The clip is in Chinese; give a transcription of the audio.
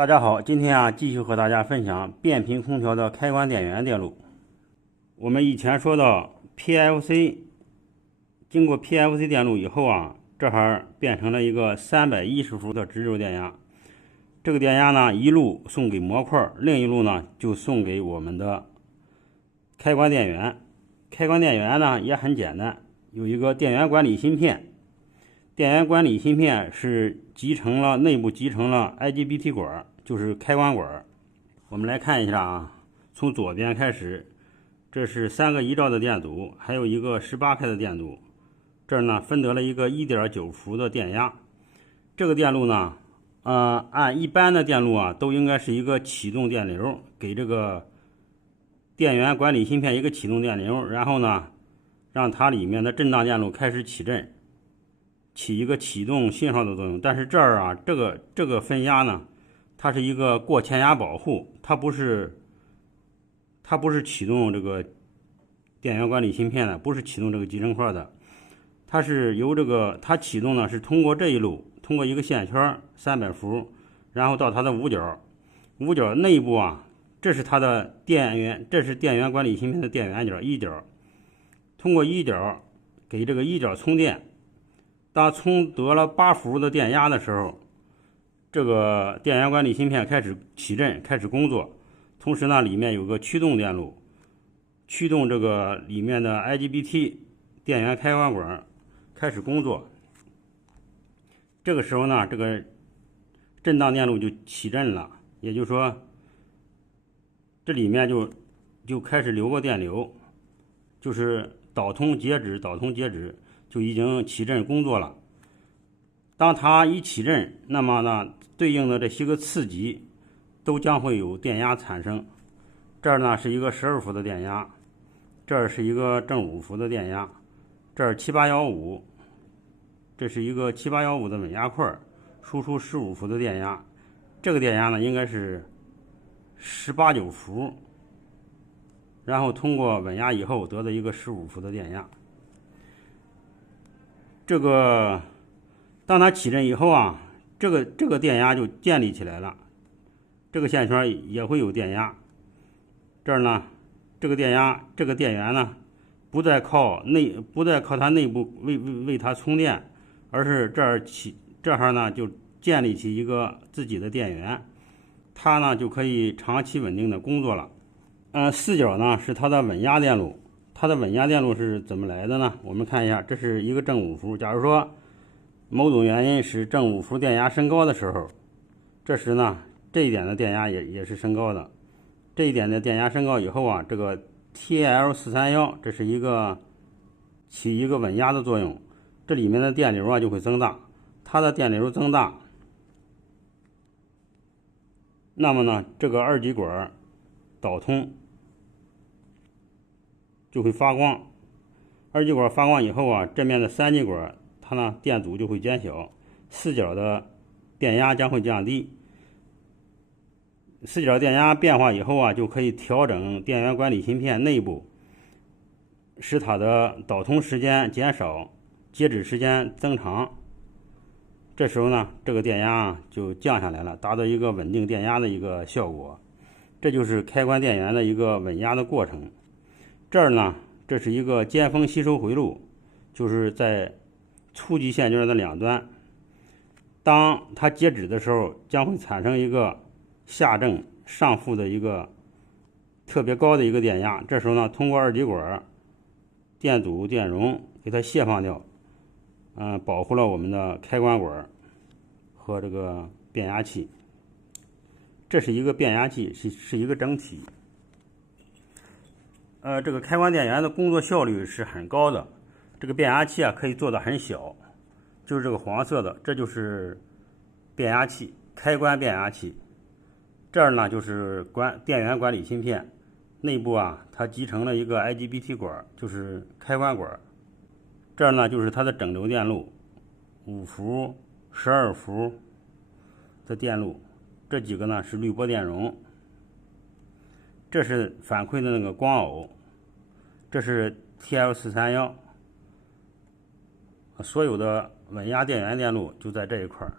大家好，今天继续和大家分享变频空调的开关电源电路。我们以前说到 PFC， 经过 PFC 电路以后这还变成了一个310伏的直流电压。这个电压呢，一路送给模块，另一路呢就送给我们的开关电源。开关电源呢也很简单，有一个电源管理芯片。电源管理芯片是内部集成了 IGBT 管，就是开关管。我们来看一下从左边开始，这是3个1兆的电阻，还有一个18K 的电阻。这儿呢分得了一个 1.9 伏的电压。这个电路呢，按一般的电路都应该是一个启动电流，给这个电源管理芯片一个启动电流，然后呢，让它里面的振荡电路开始起振，起一个启动信号的作用。但是这儿这个分压呢，它是一个过前压保护，它不是启动这个电源管理芯片的，不是启动这个集成块的，它是由它启动呢是通过这一路，通过一个线圈300伏，然后到它的五角内部这是它的电源，这是电源管理芯片的电源角一角，通过一角给这个一角充电。当充得了8伏的电压的时候，这个电源管理芯片开始起振，开始工作。同时呢，里面有个驱动电路，驱动这个里面的 IGBT 电源开关管开始工作。这个时候呢，这个振荡电路就起振了，也就是说，这里面就开始流过电流，就是导通截止，就已经起振工作了。当它一起振，那么呢，对应的这些个刺激都将会有电压产生。这儿呢是一个12伏的电压，这儿是一个正5伏的电压，这儿7815，这是一个7815的稳压块，输出15伏的电压。这个电压呢应该是18、9伏，然后通过稳压以后得到一个15伏的电压。当它起振以后这个电压就建立起来了，这个线圈也会有电压。这儿呢，这个电源呢，不再靠它内部为它充电，而是这儿呢就建立起一个自己的电源，它呢就可以长期稳定的工作了。4角呢是它的稳压电路。它的稳压电路是怎么来的呢？我们看一下，这是一个正5伏。假如说某种原因使正5伏电压升高的时候，这时呢这一点的电压也是升高的。这一点的电压升高以后这个 TL431 这是起一个稳压的作用，这里面的电流就会增大。它的电流增大，那么呢这个二极管导通就会发光。二极管发光以后这面的3极管它呢电阻就会减小，4角的电压将会降低。4角电压变化以后就可以调整电源管理芯片内部，使它的导通时间减少，截止时间增长。这时候呢这个电压就降下来了，达到一个稳定电压的一个效果。这就是开关电源的一个稳压的过程。这儿呢，这是一个尖峰吸收回路，就是在初级线圈的两端。当它截止的时候，将会产生一个下正上负的一个特别高的一个电压。这时候呢，通过二极管电阻电容给它释放掉，保护了我们的开关管和这个变压器。这是一个变压器，是一个整体。这个开关电源的工作效率是很高的。这个变压器可以做得很小，就是这个黄色的，这就是变压器，开关变压器。这儿呢就是电源管理芯片，内部它集成了一个 IGBT 管，就是开关管。这儿呢就是它的整流电路，5伏、12伏的电路，这几个呢是滤波电容。这是反馈的那个光偶，这是 TL431，所有的稳压电源电路就在这一块儿。